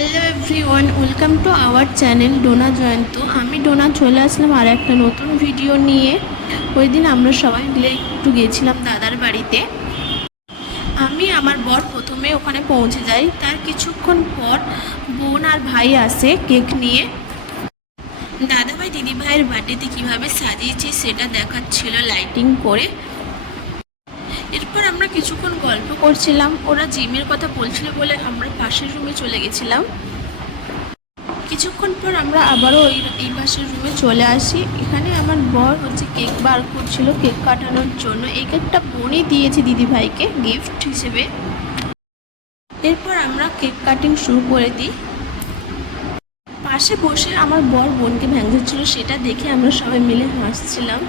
Hello everyone, welcome to our channel Dona Jayanta. আমি ডোনা চলে আসলাম আর একটা নতুন ভিডিও নিয়ে। ওই দিন আমরা সবাই মিলে একটু গেছিলাম দাদার বাড়িতে। আমি আমার বর প্রথমে ওখানে পৌঁছে যাই, তার কিছুক্ষণ পর বোন আর ভাই আসে কেক নিয়ে। দাদাভাই দিদিভাইয়ের বার্থডেতে কীভাবে সাজিয়েছি সেটা দেখাচ্ছিল লাইটিং করে। এরপর আমরা কিছুক্ষণ গল্প করছিলাম, ওরা জিমের কথা বলছিল বলে আমরা পাশের রুমে চলে গেছিলাম। কিছুক্ষণ পর আমরা আবারও এই পাশের রুমে চলে আসি। এখানে আমার বর কেক বার করছিল কেক কাটানোর জন্য। এই কেকটা বোনই দিয়েছে দিদিভাইকে গিফট হিসেবে। এরপর আমরা কেক কাটিং শুরু করে দিই। পাশে বসে আমার বর বোনকে ভেঙেছিল, সেটা দেখে আমরা সবাই মিলে হাসছিলাম।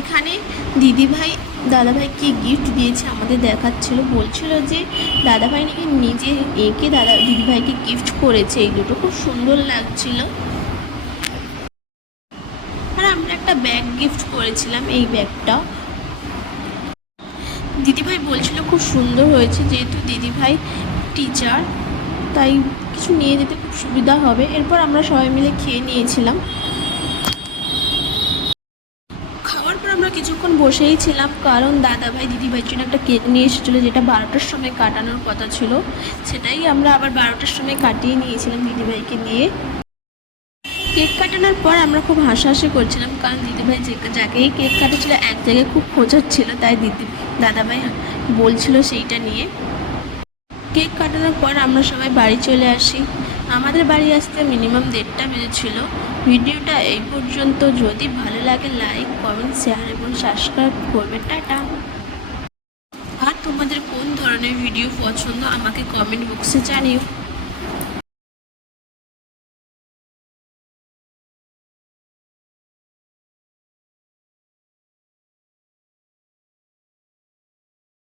এখানে দিদিভাই দাদাভাইকে গিফট দিয়েছে আমাদের দেখাচ্ছিল, বলছিল যে দাদাভাই নাকি নিজে এঁকে দিদিভাইকে গিফট করেছে। এই দুটো খুব সুন্দর লাগছিল। আর আমরা একটা ব্যাগ গিফট করেছিলাম, এই ব্যাগটা দিদিভাই বলছিল খুব সুন্দর হয়েছে, যেহেতু দিদিভাই টিচার তাই কিছু নিয়ে যেতে খুব সুবিধা হবে। এরপর আমরা সবাই মিলে খেয়ে নিয়েছিলাম। আমরা কিছুক্ষণ বসেই ছিলাম, কারণ দাদাভাই দিদিভাইয়ের জন্য একটা কেক নিয়ে এসেছিলো, যেটা 12টার সময় কাটানোর কথা ছিল। সেটাই আমরা আবার 12টার সময় কাটিয়ে নিয়েছিলাম দিদিভাইকে নিয়ে। কেক কাটানোর পর আমরা খুব হাসাহাসি করছিলাম, কারণ দিদিভাই যাকেই কেক কাটাচ্ছিল এক জায়গায় খুব খোঁচাচ্ছিল, তাই দাদাভাই বলছিল সেইটা নিয়ে। কেক কাটানোর পর আমরা সবাই বাড়ি চলে আসি। আমাদের বাড়ি আসতে মিনিমাম 1:30 বেজেছিল। ভিডিওটা এই পর্যন্ত। যদি ভালো লাগে লাইক, কমেন্ট, শেয়ার এবং সাবস্ক্রাইব করবে। টাটা। আর তোমাদের কোন ধরনের ভিডিও পছন্দ আমাকে কমেন্ট বক্সে জানিও।